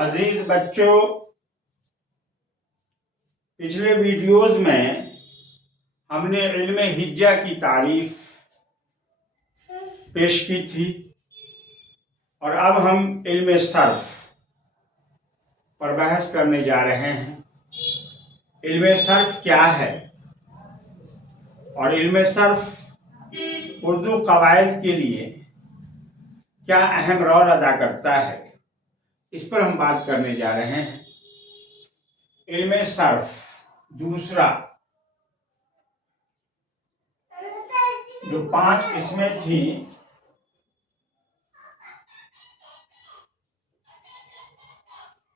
अजीज बच्चों, पिछले वीडियोज में हमने इल्म हिज्जा की तारीफ पेश की थी और अब हम इल्म सर्फ पर बहस करने जा रहे हैं। इल्म सर्फ क्या है और इल्म सर्फ उर्दू कवायद के लिए क्या अहम रोल अदा करता है, इस पर हम बात करने जा रहे हैं। इल्म सर्फ दूसरा, जो 5 किस्में थी,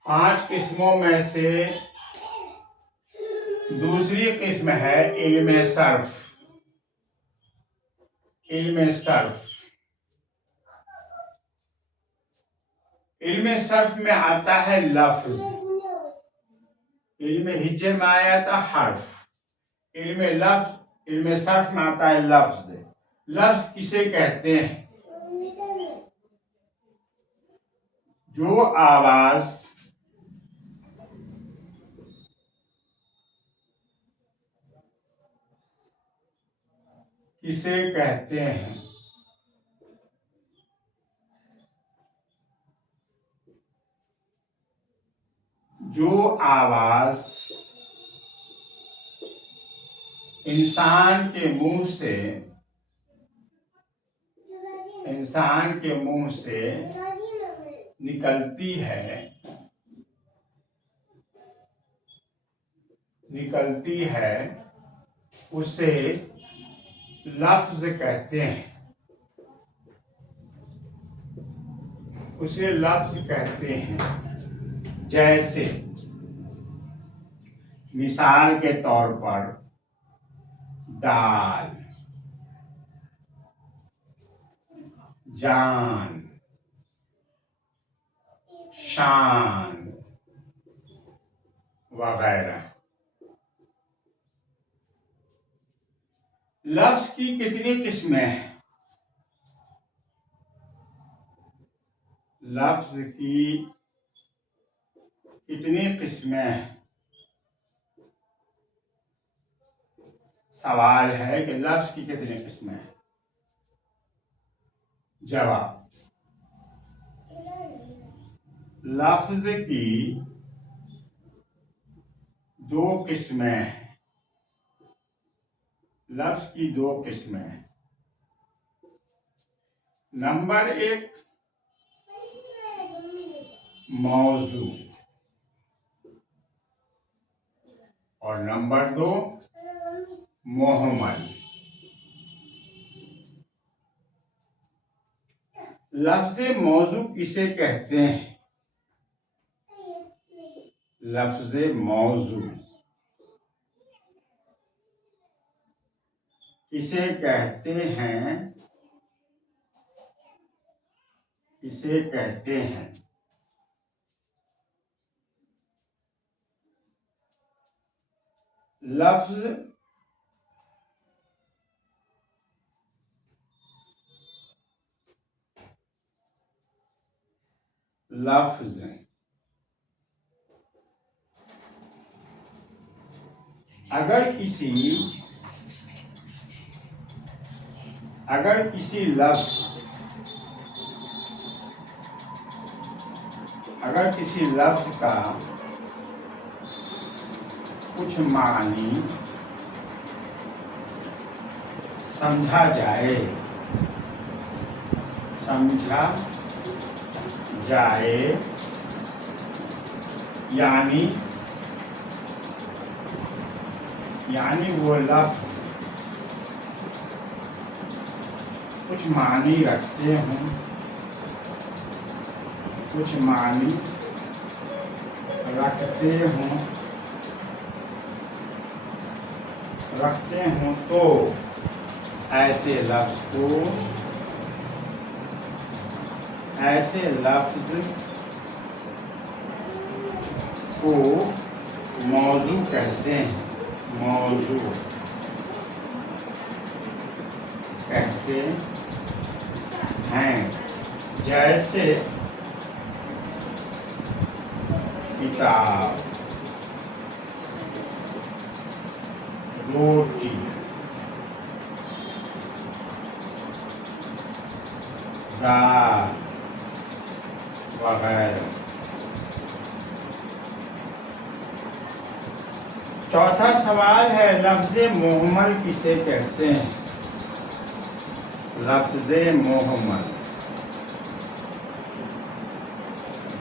पांच किस्मों में से दूसरी किस्म है इल्म सर्फ। इल्म सर्फ, इल्म सर्फ में आता है लफ्ज, इल्म हिज्जे में आया था हर्फ, इल्म सर्फ में आता है लफ्ज। लफ्ज किसे कहते हैं? जो आवाज किसे कहते हैं? जो आवाज इंसान के मुंह से निकलती है उसे लफ्ज कहते हैं। जैसे मिसाल के तौर पर दाल, जान, शान वगैरह। लफ्ज की कितनी किस्में हैं? लफ्ज की कितनी किस्में हैं? सवाल है कि लफ्ज की कितनी किस्में हैं। जवाब, लफ्ज की 2 किस्में हैं। लफ्ज की 2 किस्में हैं। नंबर 1 मौजू और नंबर 2 मुहम्मल। लफ्ज मौजू किसे कहते हैं? लफ्ज मौजू किसे कहते हैं? लफ्ज अगर किसी लफ्ज का कुछ मानी समझा जाए यानी वो लफ्ज कुछ मानी रखते हों तो ऐसे लफ्ज को मौजू कहते हैं। जैसे किताब, रोटी, दाल वगैरह। चौथा सवाल है, लफ्ज़े मुहम्मल किसे कहते हैं? लफ्ज़े मुहम्मल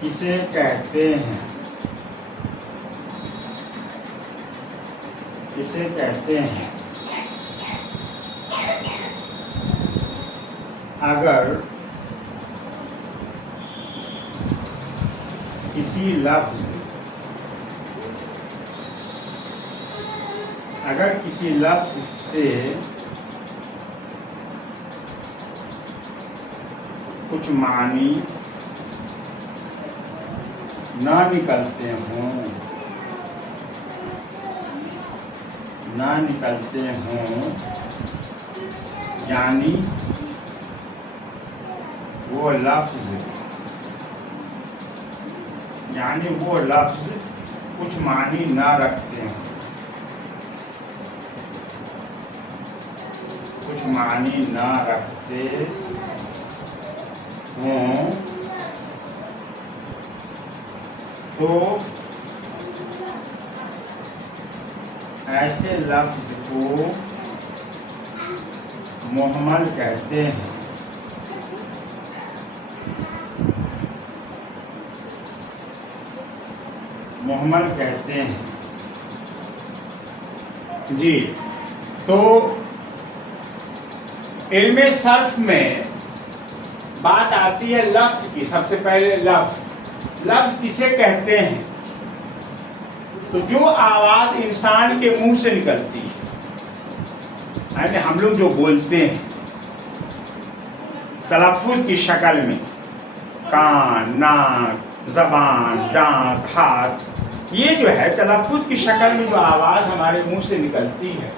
किसे कहते हैं? किसे कहते हैं? अगर किसी लफ्ज़ से कुछ मानी ना निकलते हों, यानी वो लफ्ज़ कुछ मानी ना रखते हों, कुछ मानी ना रखते हों, तो ऐसे लफ्ज़ को मुहम्मल कहते हैं। मुहम्मल कहते हैं जी। तो इल्मे सर्फ में बात आती है लफ्ज़ की। सबसे पहले लफ्ज़ किसे कहते हैं? तो जो आवाज़ इंसान के मुंह से निकलती है, यानी हम लोग जो बोलते हैं तलफ़्फ़ुज़ की शक्ल में, कान, नाक, ज़बान, दांत, हाथ, ये जो है तलफ़्फ़ुज़ की शक्ल में जो आवाज़ हमारे मुंह से निकलती है,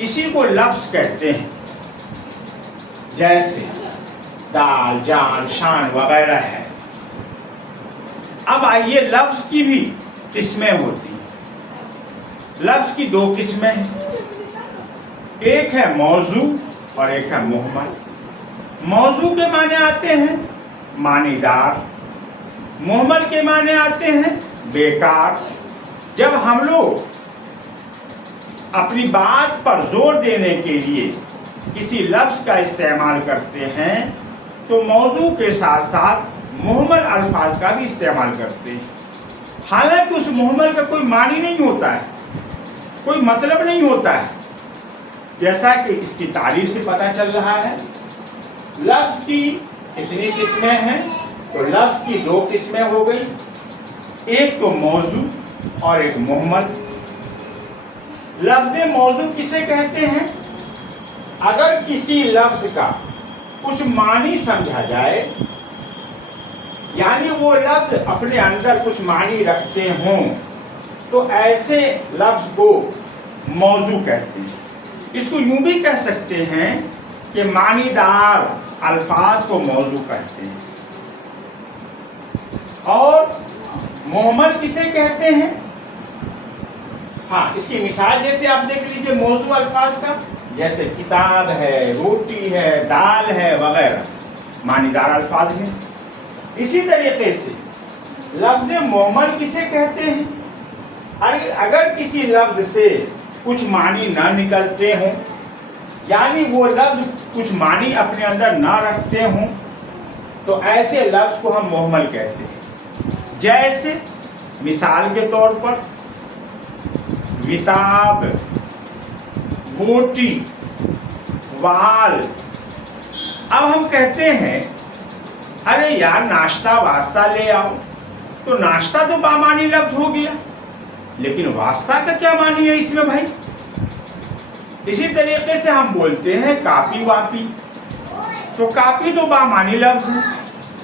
इसी को लफ्ज़ कहते हैं। जैसे दाल, जान, शान वगैरह है। अब आइए, लफ्ज़ की भी किस्में होती हैं। लफ्ज़ की दो किस्में हैं, एक है मौजू और एक है मुहम्मल। मौजू के माने आते हैं मानीदार, मुहम्मल के माने आते हैं बेकार। जब हम लोग अपनी बात पर जोर देने के लिए किसी लफ्ज़ का इस्तेमाल करते हैं तो मौजू के साथ साथ मुहम्मल अल्फाज का भी इस्तेमाल करते हैं। हालांकि उस मुहम्मल का कोई मानी नहीं होता है, कोई मतलब नहीं होता है, जैसा कि इसकी तारीफ से पता चल रहा है। लफ्ज़ की कितनी किस्में हैं? तो लफ्ज़ की दो किस्में हो गई, एक तो मौजू और एक मुहम्मल। लफ्ज़ मौजू किसे कहते हैं? अगर किसी लफ्ज़ का कुछ मानी समझा जाए, यानी वो लफ्ज़ अपने अंदर कुछ मानी रखते हों, तो ऐसे लफ्ज़ को मौजू कहते हैं। इसको यूं भी कह सकते हैं कि मानीदार अल्फाज को मौजू कहते हैं। और मुहम्मल किसे कहते हैं? हाँ, इसकी मिसाल जैसे आप देख लीजिए मौजू अल्फाज का, जैसे किताब है, रोटी है, दाल है वगैरह, मानीदार अल्फाज हैं। इसी तरीके से लफ्ज़ मुहम्मल किसे कहते हैं? अगर किसी लफ्ज़ से कुछ मानी ना निकलते हों, यानी वो लफ्ज़ कुछ मानी अपने अंदर ना रखते हों, तो ऐसे लफ्ज़ को हम मुहम्मल कहते हैं। जैसे मिसाल के तौर पर विताब, रोटी, वाल। अब हम कहते हैं अरे यार नाश्ता वास्ता ले आओ, तो नाश्ता तो बामानी लफ्ज़ हो गया, लेकिन वास्ता का क्या मानी है इसमें भाई? इसी तरीके से हम बोलते हैं कापी वापी, तो कापी तो बामानी लफ्ज़ है,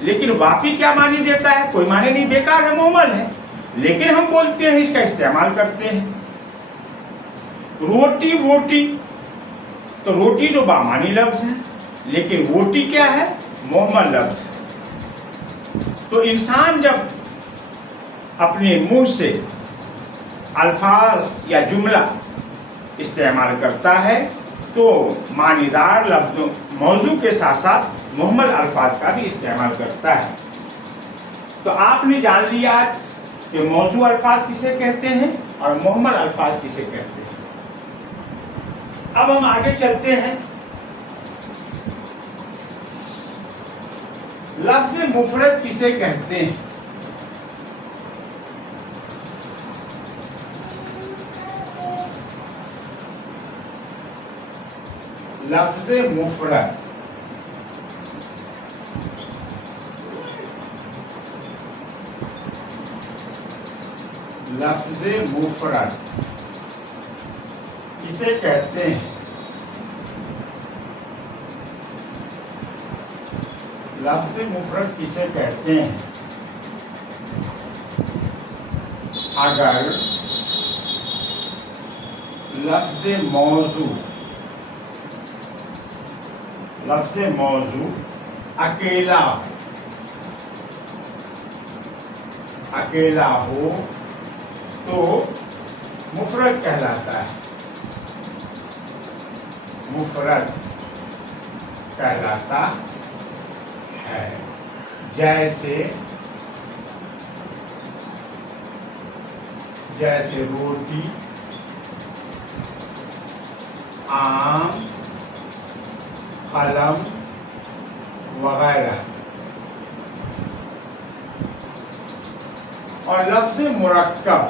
लेकिन वापी क्या मानी देता है? कोई मानी नहीं, बेकार है, मुहम्मल है, लेकिन हम बोलते हैं, इसका इस्तेमाल करते हैं। रोटी वोटी, तो रोटी तो बामानी लफ्ज़ है, लेकिन वोटी क्या है? मुहम्मल लफ्ज़ है। तो इंसान जब अपने मुंह से अल्फाज या जुमला इस्तेमाल करता है तो मानीदार लफ्ज़ों मौजू के साथ साथ मुहम्मल अल्फाज का भी इस्तेमाल करता है। तो आपने जान लिया कि मौजू अल्फाज किसे कहते हैं और मुहम्मल अल्फाज किसे कहते हैं। अब हम आगे चलते हैं। लफ्ज़ मुफरद किसे कहते हैं? लफ्ज़ मुफरद लफ्ज़ मुफरद किसे कहते हैं? लफ्ज़ मुफरद किसे कहते हैं? अगर लफ्ज़ मौजू अकेला हो तो मुफरद कहलाता है। मुफरद कहलाता है। जैसे रोटी, आम, कलम वगैरह। और लफ्ज़ मुरक्कब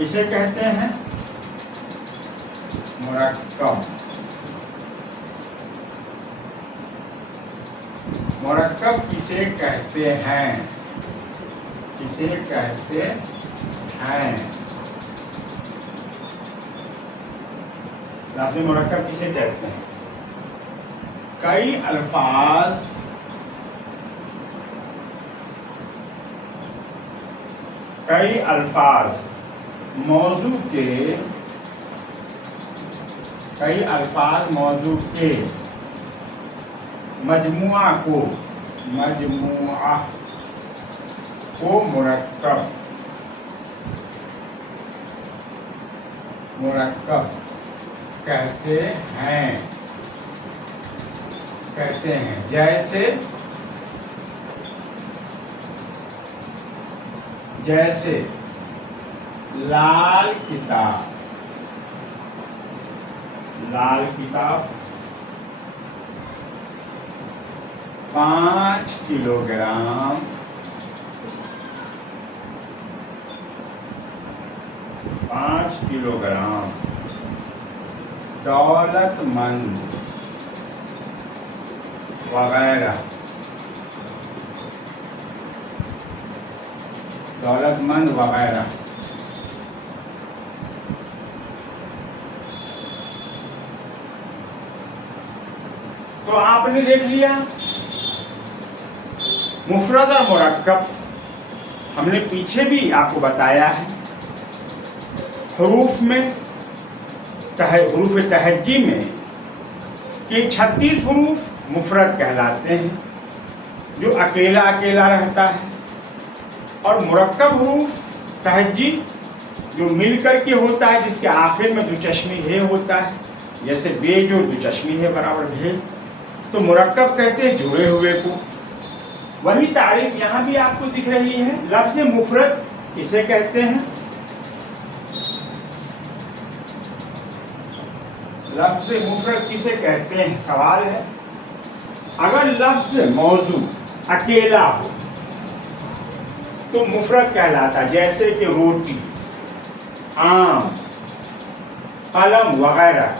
इसे कहते हैं? मुरक्कब किसे कहते हैं? किसे कहते हैं? लफ्ज़ मुरक्कब किसे कहते हैं? कई अल्फाज मौजू के मजमुआ को मुरक्कब कहते हैं। जैसे लाल किताब 5 किलोग्राम, दौलतमंद वगैरह। तो आपने देख लिया मुफरद और मुरक्कब। हमने पीछे भी आपको बताया है हरूफ तहज्जी में कि 36 हरूफ मुफरद कहलाते हैं जो अकेला रहता है, और मुरक्कब हरूफ तहज्जी जो मिलकर के होता है, जिसके आखिर में दुचश्मी है होता है, जैसे बेज और दुचश्मी है बराबर भे, तो मुरक्कब कहते हैं जुड़े हुए को। वही तारीफ यहाँ भी आपको दिख रही है। लफ्ज़ मुफरद किसे कहते हैं? लफ्ज़ मुफरद किसे कहते हैं सवाल है। अगर लफ्ज़ मौजू अकेला हो तो मुफरद कहलाता है, जैसे कि रोटी, आम, कलम वगैरह।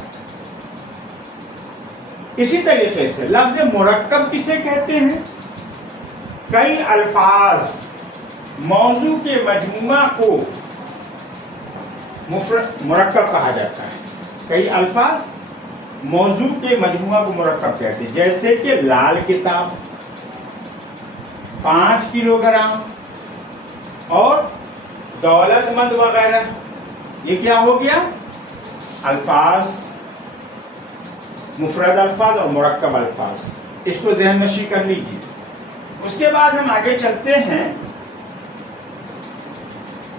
इसी तरीके से लफ्ज़ मुरक्कब किसे कहते हैं? कई अल्फाज मौजू के मजमुआ को मुरक्कब कहा जाता है। कई अल्फाज मौजू के मजमुआ को मुरक्कब कहते हैं, जैसे कि लाल किताब 5 किलोग्राम और दौलतमंद वगैरह। ये क्या हो गया? अल्फाज, मुफरद अल्फाज और मुरक्कब अल्फाज। इसको ज़हन नशी कर लीजिए। اس کے بعد ہم آگے چلتے ہیں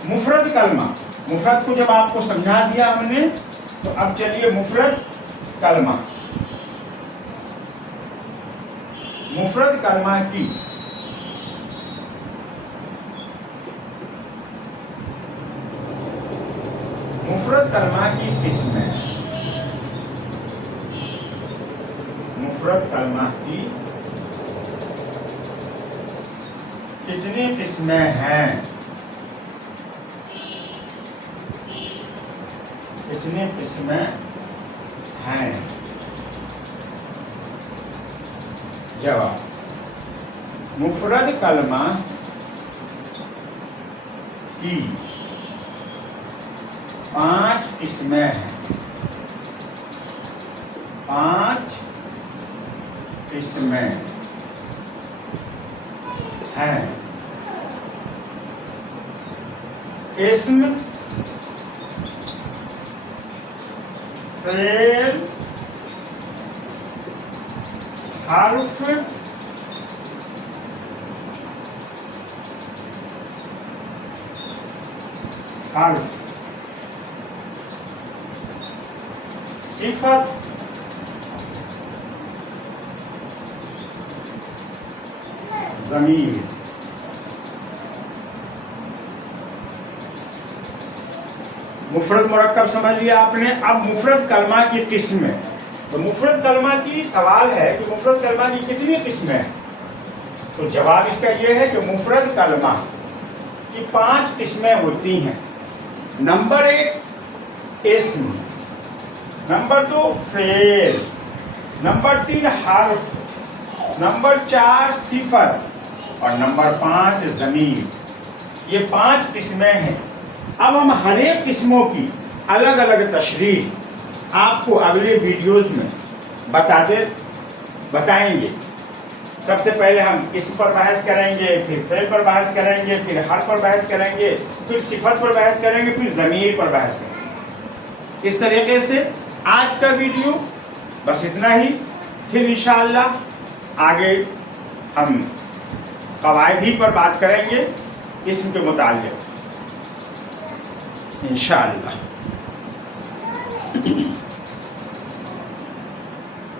مفرد کلمہ. مفرد کو جب آپ کو سمجھا دیا ہم نے تو اب چلیے مفرد کلمہ. مفرد کلمہ کی قسمیں. مفرد کلمہ کی کتنی قسمیں ہیں؟ کتنی قسمیں ہیں؟ جواب: مفرد کلمہ کی 5 قسمیں ہیں. 5 قسمیں ہیں. اسم، فعل، حرف، صفت، ضمیر. مفرد مرکب سمجھ لیا آپ نے. اب مفرد کلمہ کی قسمیں. تو مفرد کلمہ کی سوال ہے کہ مفرد کلمہ کی کتنی قسمیں ہیں؟ تو جواب اس کا یہ ہے کہ مفرد کلمہ کی 5 قسمیں ہوتی ہیں. نمبر 1 اسم، نمبر 2 فعل، نمبر 3 حرف، نمبر 4 صفت اور نمبر 5 ضمیر. یہ 5 قسمیں ہیں. اب ہم ہر ایک قسموں کی الگ الگ تشریح آپ کو اگلے ویڈیوز میں بتائیں گے. سب سے پہلے ہم اسم پر بحث کریں گے، پھر فعل پر بحث کریں گے، پھر حرف پر بحث کریں گے، پھر صفت پر بحث کریں گے، پھر ضمیر پر بحث کریں گے. اس طریقے سے آج کا ویڈیو بس اتنا ہی. پھر انشاءاللہ آگے ہم قواعد پر بات کریں گے اسم کے متعلق انشاءاللہ.